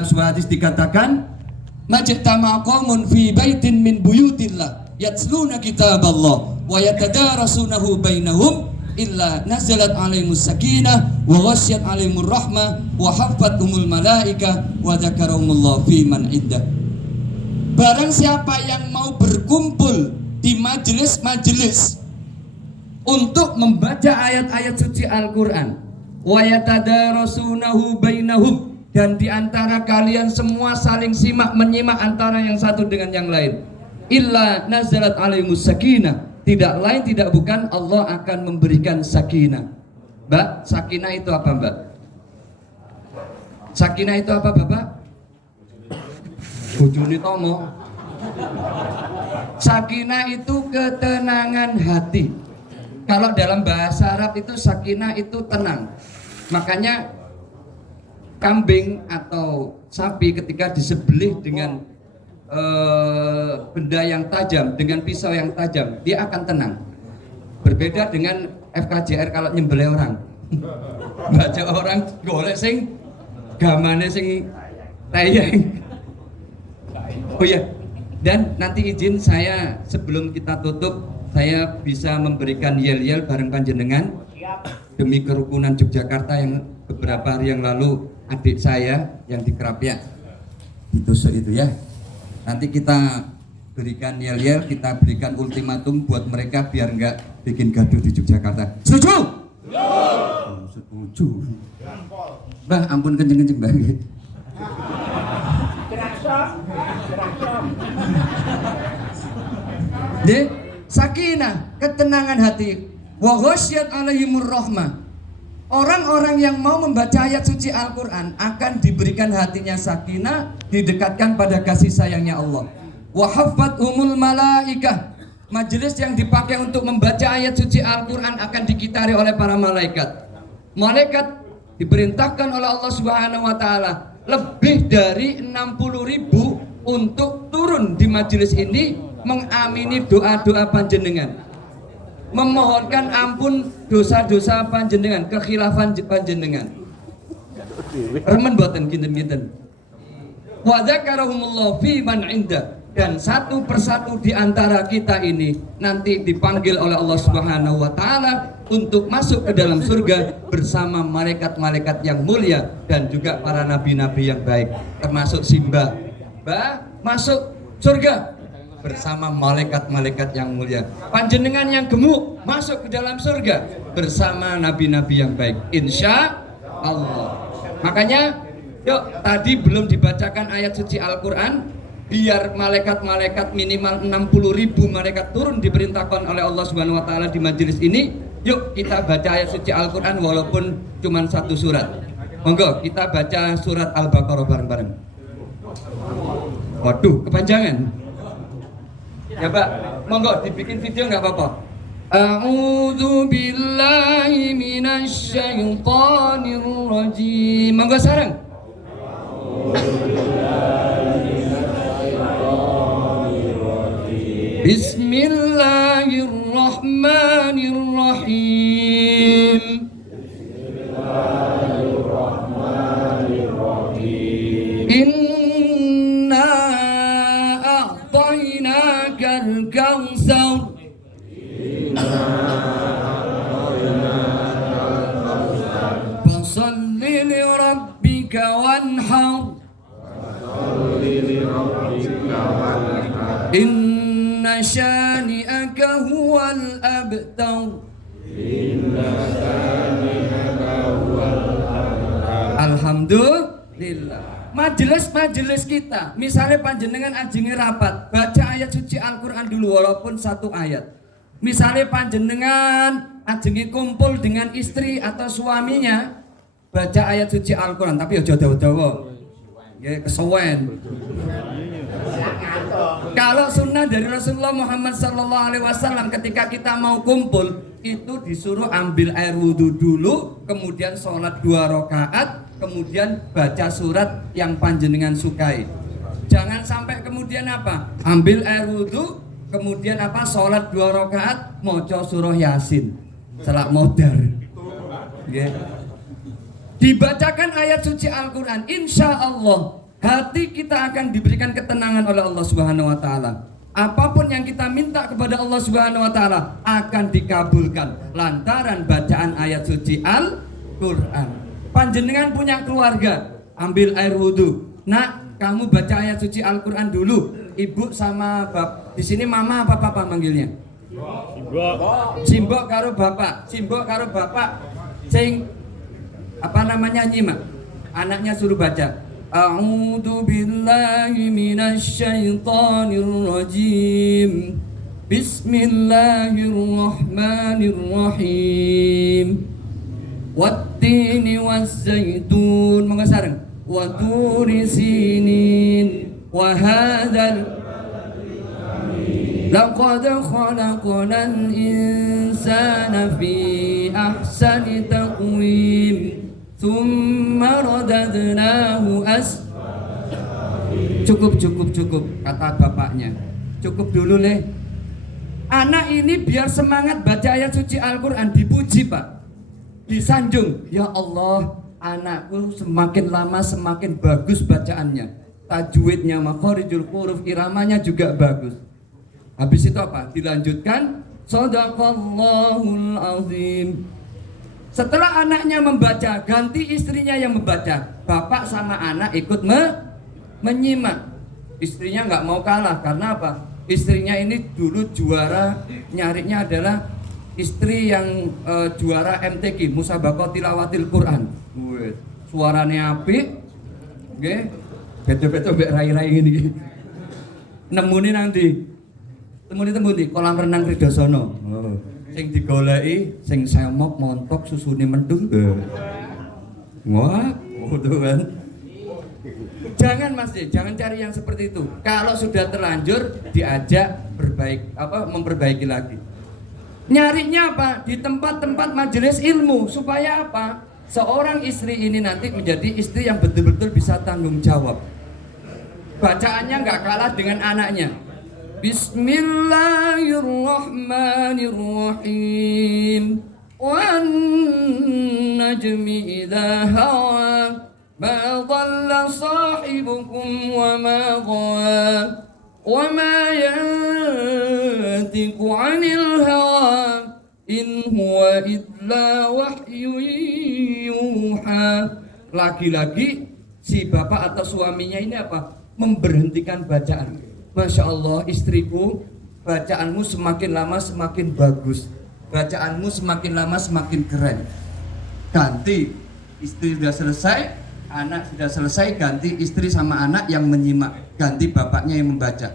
dalam sebuah hadis dikatakan, majtama qaumun fi baitin min buyutillah yatluna kitaballah wa yatadarasunahu bainahum illa nazalat alaihimus sakinah wa ghasyiyat alaihimur rahmah wa haffathumul malaika wa dzakarahumullah fi man iddah. Barang siapa yang mau berkumpul di majelis-majelis untuk membaca ayat-ayat suci Al-Qur'an wa yatadarasunahu bainahum, dan di antara kalian semua saling simak menyimak antara yang satu dengan yang lain, illa nazalat alaihimus sakinah, tidak lain tidak bukan Allah akan memberikan sakinah. Mbak, sakinah itu apa, Mbak? Sakinah itu apa, Bapak? Bojone tomo. Sakinah itu ketenangan hati. Kalau dalam bahasa Arab itu sakinah itu tenang. Makanya kambing atau sapi ketika disembelih dengan benda yang tajam, dengan pisau yang tajam, dia akan tenang. Berbeda dengan FKJR kalau nyembelih orang. Baca orang golek sing gamane sing tayang. Oh ya, dan nanti izin saya sebelum kita tutup, saya bisa memberikan yel-yel bareng panjenengan demi kerukunan Yogyakarta yang beberapa hari yang lalu adik saya yang di Kerapia ditusuk itu ya. Nanti kita berikan yel-yel, kita berikan ultimatum buat mereka biar nggak bikin gaduh di Yogyakarta. Setuju? Setuju. Bah, ampun kenceng-kenceng banget. Sakinah, ketenangan hati. Wa ghasyiyat alaihimur rahmah. Orang-orang yang mau membaca ayat suci Al-Quran akan diberikan hatinya sakinah, didekatkan pada kasih sayangnya Allah. Wa haffathumul malaikah. Majelis yang dipakai untuk membaca ayat suci Al-Quran akan dikitari oleh para malaikat. Malaikat diperintahkan oleh Allah Subhanahu wa taala lebih dari 60.000 untuk turun di majelis ini mengamini doa-doa panjenengan, memohonkan ampun dosa-dosa panjenengan, kekhilafan panjenengan. Remen boten kinten-kinten. Wa dzakarahumullah fi man inda, dan satu persatu di antara kita ini nanti dipanggil oleh Allah Subhanahu wa taala untuk masuk ke dalam surga bersama malaikat-malaikat yang mulia dan juga para nabi-nabi yang baik, termasuk Simba. Masuk surga bersama malaikat-malaikat yang mulia. Panjenengan yang gemuk masuk ke dalam surga bersama nabi-nabi yang baik, insya Allah. Makanya yuk, tadi belum dibacakan ayat suci Al-Quran, biar malaikat-malaikat minimal 60.000 malaikat turun diperintahkan oleh Allah Subhanahu wa taala di majelis ini. Yuk kita baca ayat suci Al-Quran walaupun cuma satu surat. Monggo kita baca surat Al-Baqarah bareng-bareng. Waduh, kepanjangan. Ya Pak, monggo dibikin video nggak apa-apa. A'udzu billahi minasy syaithanir rajim. Monggo sareng. Bismillahirrahmanirrahim. Inna a'tainakal kautsar. Fasholli li rabbika wanhar. Inna syani'aka huwal abtar. Alhamdulillah. Majelis-majelis kita, misalnya panjenengan ajenge rapat, baca ayat suci Al-Quran dulu walaupun satu ayat. Misalnya panjenengan ajenge kumpul dengan istri atau suaminya, baca ayat suci Al-Quran, tapi aja dawa-dawa. Ya kesuwen. Kalau sunnah dari Rasulullah Muhammad SAW, ketika kita mau kumpul itu disuruh ambil air wudhu dulu, kemudian sholat 2 rakaat, kemudian baca surat yang panjenengan sukai. Jangan sampai kemudian apa? Ambil air wudhu, kemudian apa? Sholat 2 rakaat, maca surah Yasin, selak modar. Yeah. Dibacakan ayat suci Al-Quran, insya Allah hati kita akan diberikan ketenangan oleh Allah Subhanahu wa taala. Apapun yang kita minta kepada Allah Subhanahu wa taala akan dikabulkan lantaran bacaan ayat suci Al-Qur'an. Panjenengan punya keluarga, ambil air wudhu. Nak, kamu baca ayat suci Al-Qur'an dulu. Ibu sama bapak, di sini mama apa papa manggilnya? Simbok karo bapak, simbok karo bapak. Sing apa namanya nyimak? Anaknya suruh baca. A'udzu billahi minasyaitonir rajim. Bismillahirrahmanirrahim. Wattini wazzaitun. Monggo sareng. Wa turi sinin wa hadzal laqad khalaqnal insana fi ahsani taqwim. Tsumma radadnahu cukup kata bapaknya. Cukup dulu Le. Anak ini biar semangat baca ayat suci Al-Qur'an, dipuji Pak, disanjung. Ya Allah, anakku semakin lama semakin bagus bacaannya, tajwidnya, makharijul huruf, iramanya juga bagus. Habis itu apa? Dilanjutkan Shadaqallahul azim. Setelah anaknya membaca, ganti istrinya yang membaca. Bapak sama anak ikut menyimak. Istrinya nggak mau kalah, karena apa? Istrinya ini dulu juara, nyarinya adalah istri yang juara MTQ, Musabaqah Tilawatil Quran. Suaranya apik, nggih. Beto-beto mbek rai-rai ini. Nemuni nanti. Temuni kolam renang Kridasono. Sing digoleki, sing semok montok susune mendung. Wah, waduh kan. Jangan Mas, jangan cari yang seperti itu. Kalau sudah terlanjur diajak memperbaiki lagi. Nyarinya apa? Di tempat-tempat majelis ilmu, supaya apa? Seorang istri ini nanti menjadi istri yang betul-betul bisa tanggung jawab. Bacaannya nggak kalah dengan anaknya. Bismillahirrahmanirrahim. Wan najmi idza hawa ma dhalla sahibukum wa ma ghawa wa ma yantiqu 'anil hawa in huwa illa wahyun yuha. Lagi-lagi si bapak atau suaminya ini apa? Memberhentikan bacaan. Masya Allah, istriku, bacaanmu semakin lama semakin bagus, bacaanmu semakin lama semakin keren. Ganti, istri sudah selesai, anak sudah selesai, ganti istri sama anak yang menyimak, ganti bapaknya yang membaca.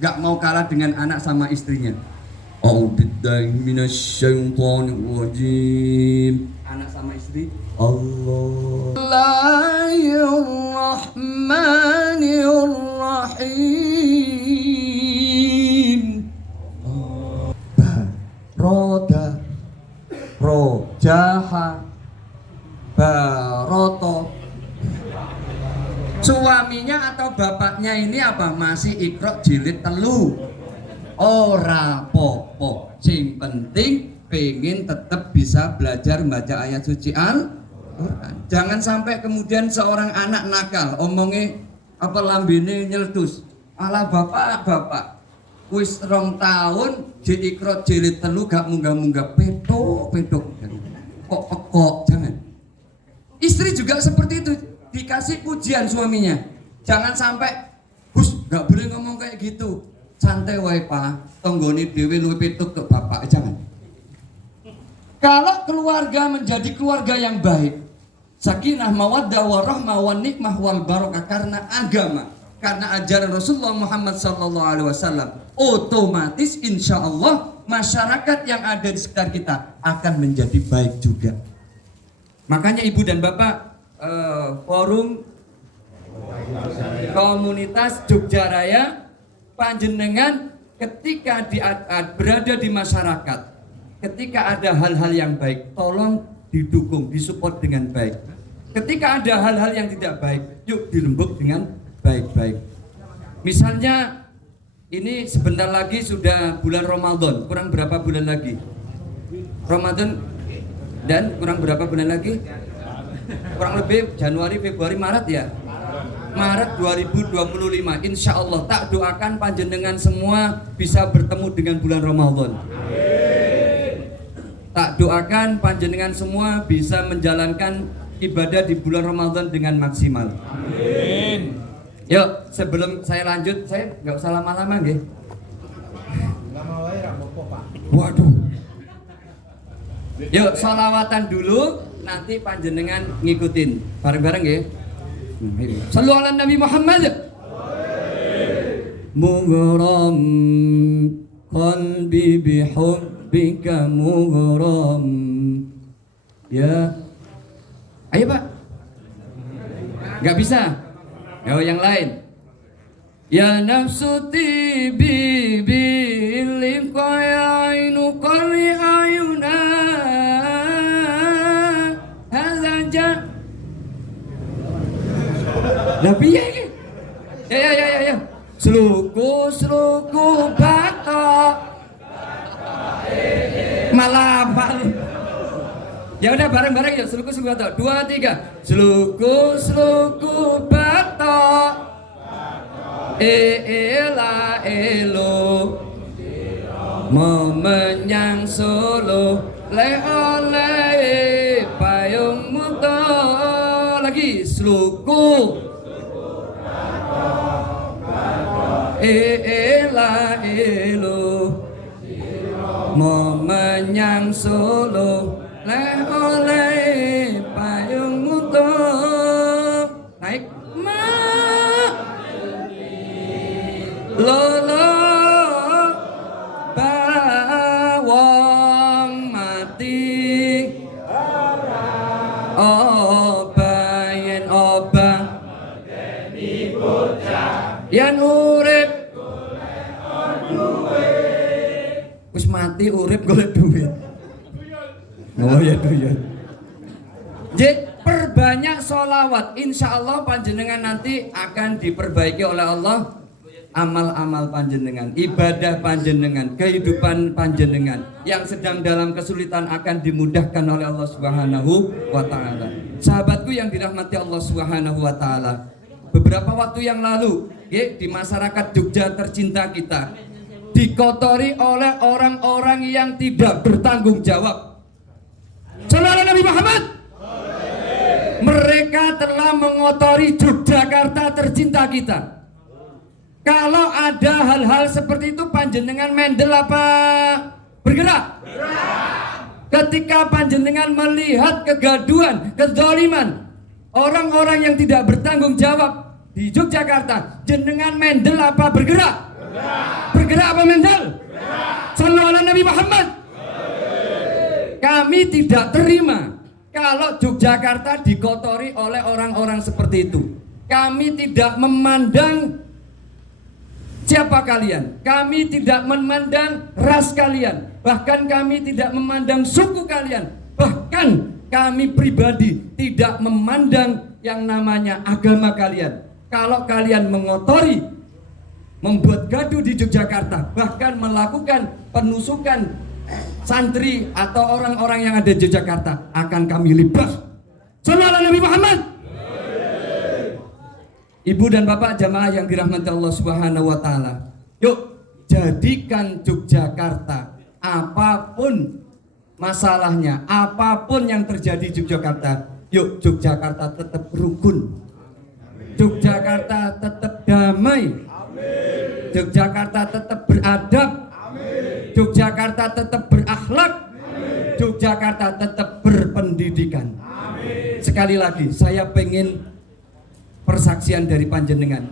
Gak mau kalah dengan anak sama istrinya. A'udzubillahi minasyaitonirrajim. Anak sama istri, Allahummarrahmanirrahim. Roda, rojaha, baroto. Suaminya atau bapaknya ini apa? Masih Iqra jilid 3. Ora popo, sing penting pengen tetap bisa belajar baca ayat suci Al-Qur'an. Jangan sampai kemudian seorang anak nakal omongnya apa lambene nyeletus. Ala bapak wis 2 tahun di Iqra jilid 3 gak munggah-munggah, pedok. Kok jangan. Istri juga seperti itu, dikasih pujian suaminya. Jangan sampai Gus gak boleh ngomong kayak gitu. Santai wae Pak, tonggone dhewe luwih petuk ke bapak, jangan. Kalau keluarga menjadi keluarga yang baik, sakinah, mawaddah, warahmah, wan nikmah, wal barakah, karena agama, karena ajaran Rasulullah Muhammad SAW, otomatis insya Allah masyarakat yang ada di sekitar kita akan menjadi baik juga. Makanya ibu dan bapak, forum komunitas Jogja Raya, panjenengan ketika berada di masyarakat, ketika ada hal-hal yang baik, tolong didukung, disupport dengan baik. Ketika ada hal-hal yang tidak baik, yuk dirembuk dengan baik-baik. Misalnya ini sebentar lagi sudah bulan Ramadan, kurang berapa bulan lagi? Ramadan dan kurang berapa bulan lagi? Kurang lebih Januari, Februari, Maret ya? Maret 2025. Insya Allah tak doakan panjenengan semua bisa bertemu dengan bulan Ramadan. Tak doakan panjenengan semua bisa menjalankan ibadah di bulan Ramadan dengan maksimal. Amin. Yuk, sebelum saya lanjut, saya nggak usah lama-lama nggih. Waduh. Yuk, sholawatan dulu, nanti panjenengan ngikutin bareng-bareng nggih. Shallu ala Nabi Muhammad. Mughram qalbi bihubbika mughram. Ya. Ayo Pak. Gak bisa. Yo yang lain. Ya nafsu tibi bil qayainu qari ayuna. Hazaja. Lah piye iki? Ya. Sluku batok. Malah Pak. Ya udah bareng-bareng ya, sluku batok. 2, 3. Sluku batok. Ela elo. Memenyang Solo le oleh payung muto. Lagi sluku. Ela elo. Memenyang Solo le oleh payung muto. Naik lolo bawang mati obah yen obah yen urip wis mati urip golek duit. Oh ya duit. Perbanyak sholawat, insya Allah panjenengan nanti akan diperbaiki oleh Allah. Amal-amal panjenengan, ibadah panjenengan, kehidupan panjenengan yang sedang dalam kesulitan akan dimudahkan oleh Allah Subhanahu wa taala. Sahabatku yang dirahmati Allah Subhanahu wa taala, beberapa waktu yang lalu di masyarakat Jogja tercinta kita dikotori oleh orang-orang yang tidak bertanggung jawab. Sallallahu Nabi Muhammad. Mereka telah mengotori Yogyakarta tercinta kita. Kalau ada hal-hal seperti itu panjenengan mendel apa bergerak? Ketika panjenengan melihat kegaduhan, kezaliman orang-orang yang tidak bertanggung jawab di Yogyakarta, jenengan mendel apa bergerak? Bergerak apa mendel? Sallallahu alaihi Nabi Muhammad. Kami tidak terima kalau Yogyakarta dikotori oleh orang-orang seperti itu. Kami tidak memandang siapa kalian, kami tidak memandang ras kalian, bahkan kami tidak memandang suku kalian, bahkan kami pribadi tidak memandang yang namanya agama kalian. Kalau kalian mengotori, membuat gaduh di Yogyakarta, bahkan melakukan penusukan santri atau orang-orang yang ada di Yogyakarta, akan kami libas. Sallallahu alaihi Nabi Muhammad. Ibu dan bapak jamaah yang dirahmati Allah Subhanahu wa taala. Yuk, jadikan Yogyakarta apapun masalahnya, apapun yang terjadi di Yogyakarta, yuk Yogyakarta tetap rukun. Yogyakarta tetap damai. Yogyakarta tetap beradab. Yogyakarta tetap berakhlak. Yogyakarta tetap berpendidikan. Sekali lagi saya pengen persaksian dari panjenengan.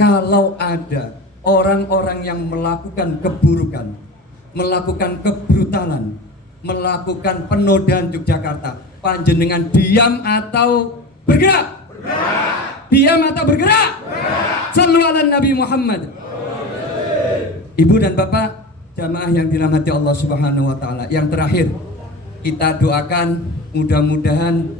Kalau ada orang-orang yang melakukan keburukan, melakukan kebrutalan, melakukan penodaan Yogyakarta, panjenengan diam atau bergerak? Diam atau bergerak? Sallu ala Nabi Muhammad. Ibu dan bapak jamaah yang dirahmati Allah Subhanahu wa taala, yang terakhir kita doakan mudah-mudahan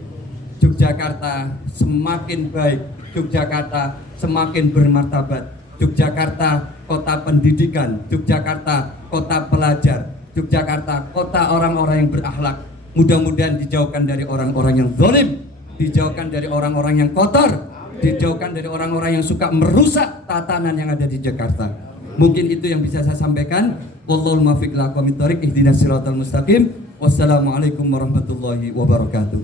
Yogyakarta semakin baik, Yogyakarta semakin bermartabat, Yogyakarta kota pendidikan, Yogyakarta kota pelajar, Yogyakarta kota orang-orang yang berakhlak. Mudah-mudahan dijauhkan dari orang-orang yang zalim, dijauhkan dari orang-orang yang kotor. dijauhkan dari orang-orang yang suka merusak tatanan yang ada di Jakarta. Mungkin itu yang bisa saya sampaikan. Wallahul muwaffiq ila aqwamit thoriq, ihdinas siratal mustaqim. Wassalamualaikum warahmatullahi wabarakatuh.